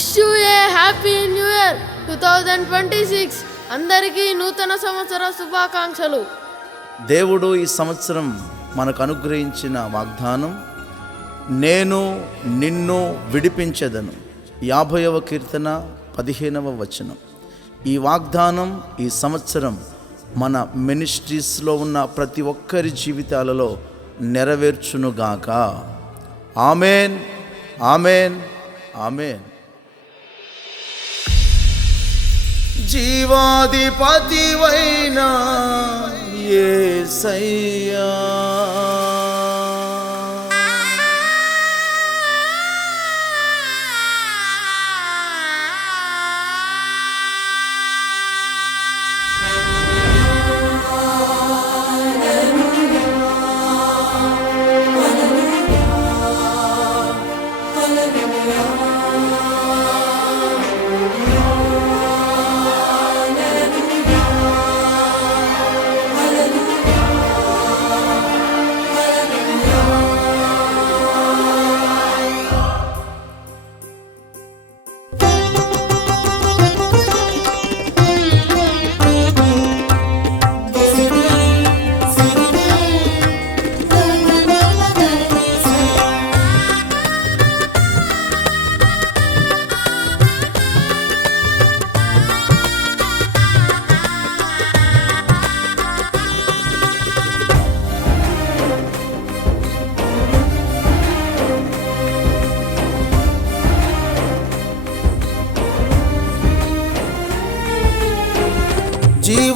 Wish you a happy new year two thousand twenty six. అందరికీ నూతన సంవత్సర శుభాకాంక్షలు. దేవుడు ఈ సంవత్సరం మనకు అనుగ్రహించిన వాగ్దానం నేను నిన్ను విడిపించదను. యాభైవ కీర్తన పదిహేనవ వచనం. ఈ వాగ్దానం ఈ సంవత్సరం మన మినిస్ట్రీస్లో ఉన్న ప్రతి ఒక్కరి జీవితాలలో నెరవేర్చునుగాక. Amen amen amen. జీవాధిపతివైనా ఏ సయ్యా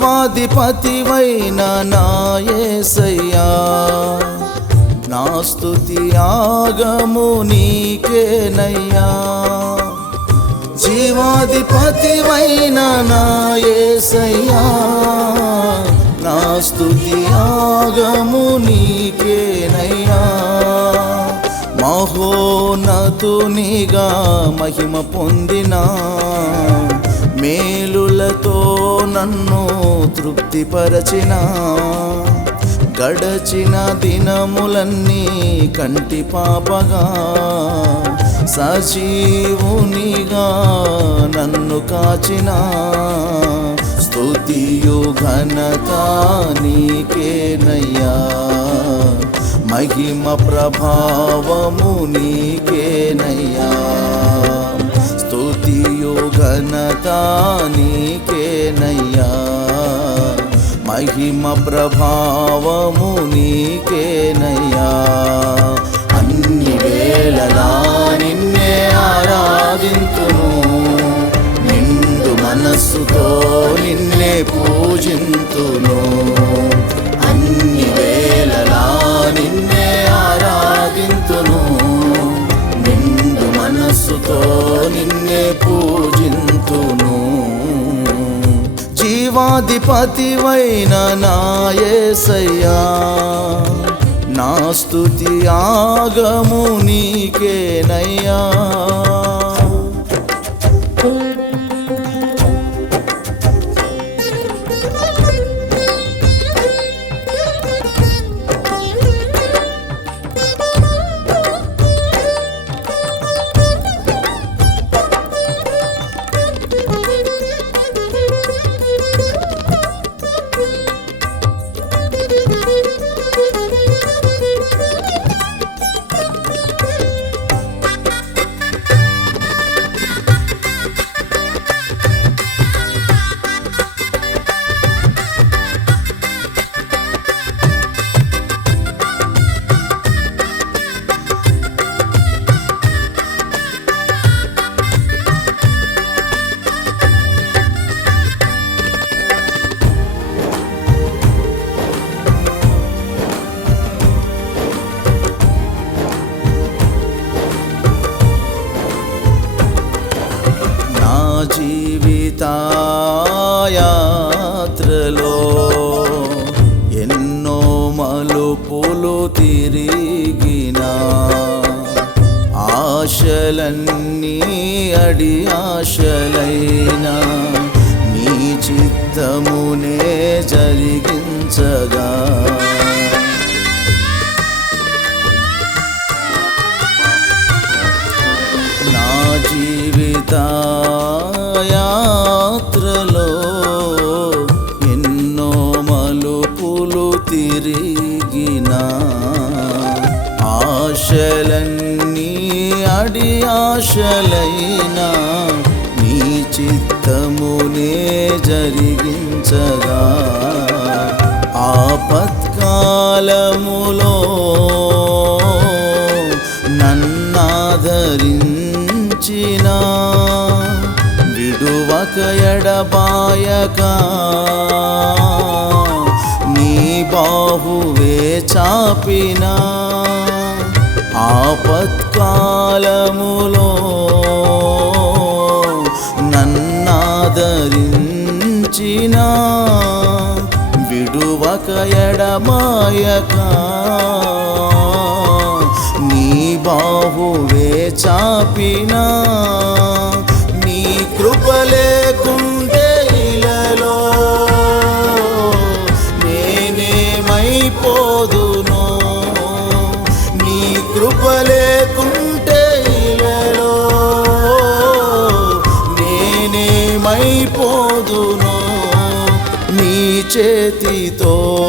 సర్వాధిపతివైన నాయసయ్యా నా స్థుతి ఆగము నీకేనయ్యా. జీవాధిపతివైన నాయసయ్యా నా స్థుతి ఆగము నీకేనయ్యా. మహోనతునిగా మహిమ పొందిన. మేలులతో నన్ను తృప్తిపరచిన గడచిన దినములన్నీ కంటి పాపగా సజీవునిగా నన్ను కాచిన. స్తుతియు ఘనత నీకేనయ్యా మహిమ ప్రభావము నీకేనయ్యా. ఘనత నీకేనయ్యా. మహిమ ప్రభావము నీకేనయ్యా. అన్ని వేళలా నిన్నే ఆరాధింతును. నిండు మనస్సుతో నిన్నే పూజింతును. అన్ని వేళలా నిన్నే ఆరాధింతును. మనస్సుతో నిన్నే పూజింతును. జీవాధిపతివైన నాయసయ్యా నా స్తుతి ఆగము నీకేనయ్యా. అడి ఆశలైనా నీ చిత్తమునే జరిగించగా. నా జీవితాయా ఆశలైనా నీ చిత్తమునే జరిగించగా. ఆపత్కాలములో నన్నాదరించిన విడువక ఎడబాయక నీ బాహువే చాపినా. ఆపత్కాలములో నన్నాదరించిన విడువక ఎడమాయక నీ బాహువే చాపినా నీ కృప లేకుండా చేతితో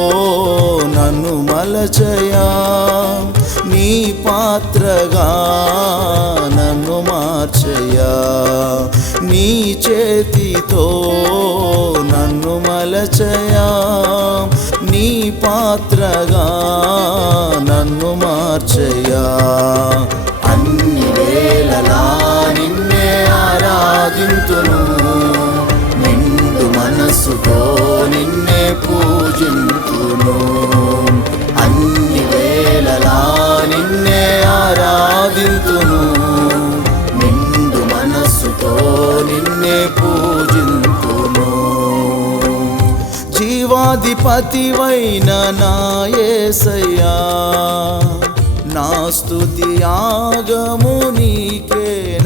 నన్ను మలచయా. నీ పాత్రగా నన్ను మార్చయా. నీ చేతితో నన్ను మలచయా. నీ పాత్రగా నన్ను మార్చయా. అన్ని వేళలా నిన్నే ఆరాధింతును. నిండు మనసుతో నిన్నే పూజింతును. అన్ని వేళలా నిన్నే ఆరాధింతును. నిండు మనస్సుతో నిన్నే పూజింతును. జీవాధిపతివైన నాయసయ్యా నా స్తుతి యాగము నీకేనయ్యా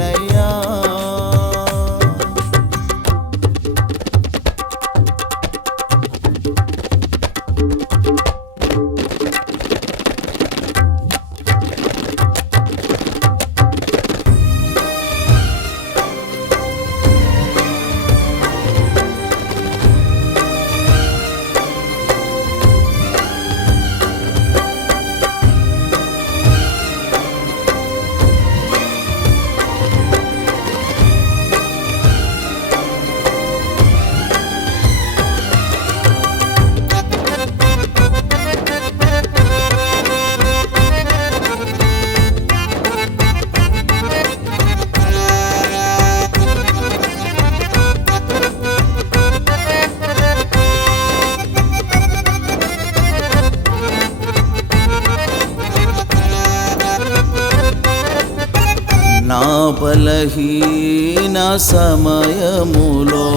బలహీన సమయములో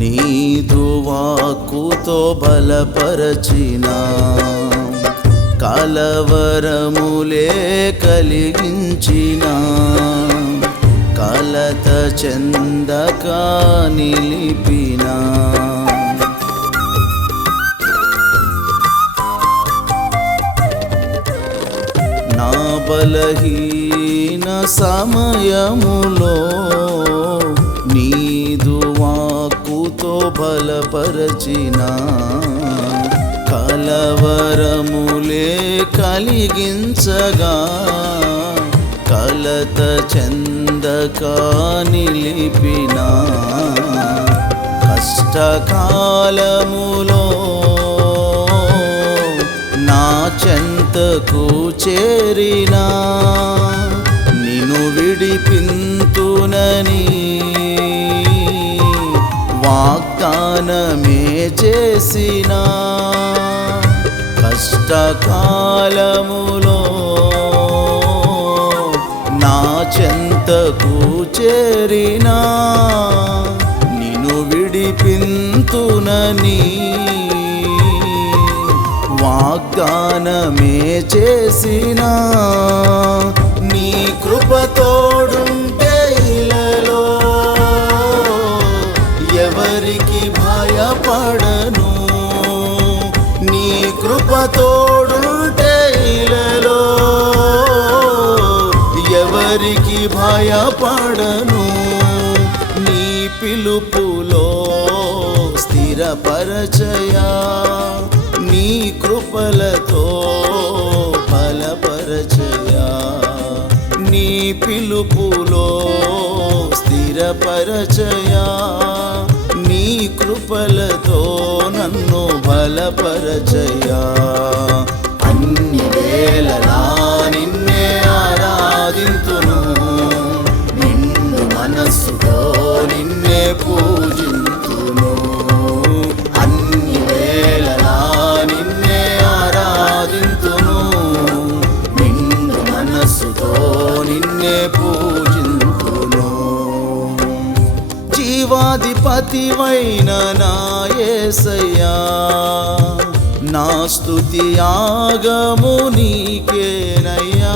నీదు వాక్కుతో బలపరచిన కలవరములే కలిగించిన కలత చెందక నిలిపినా బలహీన సమయములో నీదు వాక్కుతో బలపరచిన కలవరములే కలిగించగా కలత చెందక నిలిపిన కష్టకాలములో చెంతకు చేరినా నిను విడిపింతునని వాగ్దానమే చేసిన. కష్టకాలములో నా చెంతకు చేరినా నిను విడిపింతునని వాగ్దానమే చేసిన నీ కృపతోడుంటే ఇలలో ఎవరికి భయపడను. నీ కృపతోడుంటే ఇలలో ఎవరికి భయపడను. నీ పిలుపులో స్థిరపరచయా. నీ కృపలతో బలపరచయా. నీ పిలుపులో స్థిరపరచయా. నీ కృపలతో నన్ను బలపరచయా. అన్ని వేళలా నిన్నే ఆరాధింతును. నిన్ను మనస్సుతో పతివైన నాయసయ్యా నా స్తుతి యాగము నీకేనయ్యా.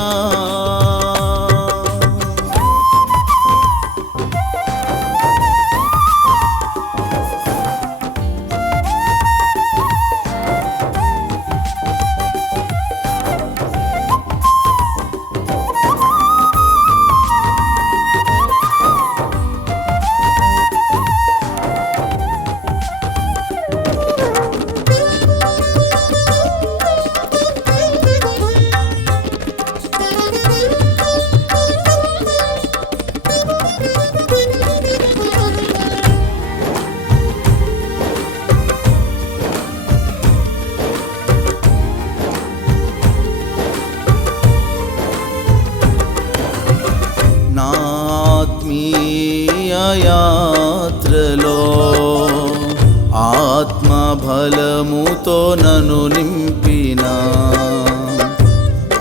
ఆత్మతో నను నింపిన.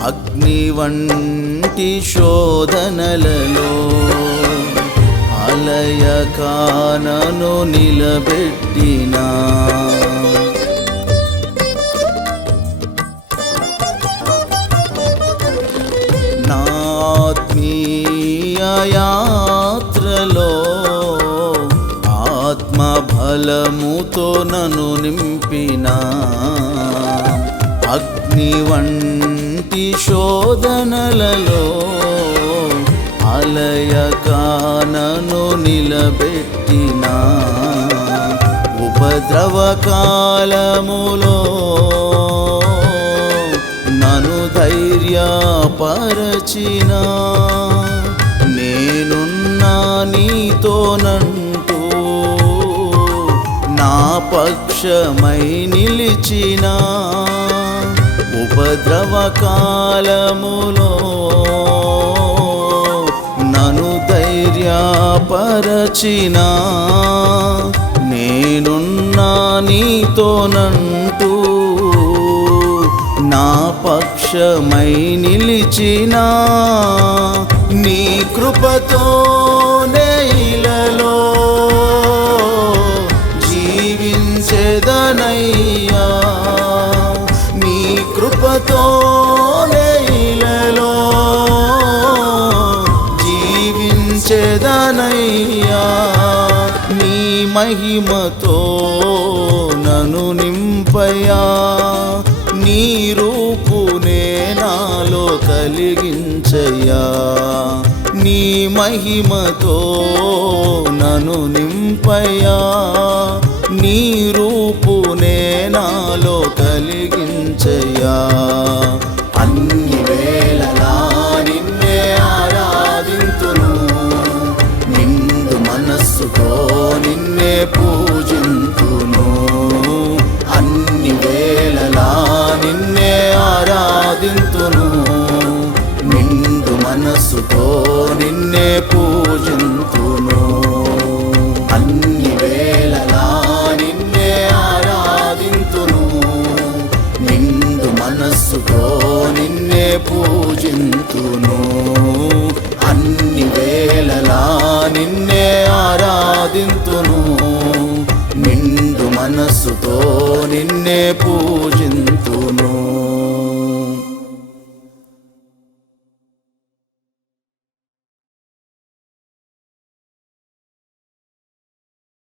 అగ్ని వంటి శోధనలలో అలయ కానను నిలబెట్టినా. నాత్మీయ బలముతో నను నింపిన అగ్ని వంటి శోధనలలో అలయకానను నిలబెట్టిన ఉపద్రవ కాలములో నను ధైర్యపరచిన నేనున్నా నీతో నన్ను నా పక్షమై నిలిచిన ఉపద్రవ కాలములో నను ధైర్యపరచిన నేనున్నా నీతోనంటూ నా పక్షమై నిలిచిన నీ కృపతో కృపతో ఇలలో జీవించెదనయ్యా. నీ మహిమతో నను నింపయా నీ రూపునే నాలో కలిగించయ్యా. నీ మహిమతో నను నింపయా నీ రూపునే నాలో కలిగించయ్యా అన్ని వేళలా నిన్నే ఆరాధింతును. నిండు మనస్సుతో నిన్నే పూజింతును. అన్ని వేళలా నిన్నే ఆరాధింతును. నిండు మనస్సుతో నిన్నే పూజింతును. పూజింతును. అన్ని వేళలా నిన్నే ఆరాధింతును. నిండు మనస్సుతో నిన్నే పూజింతు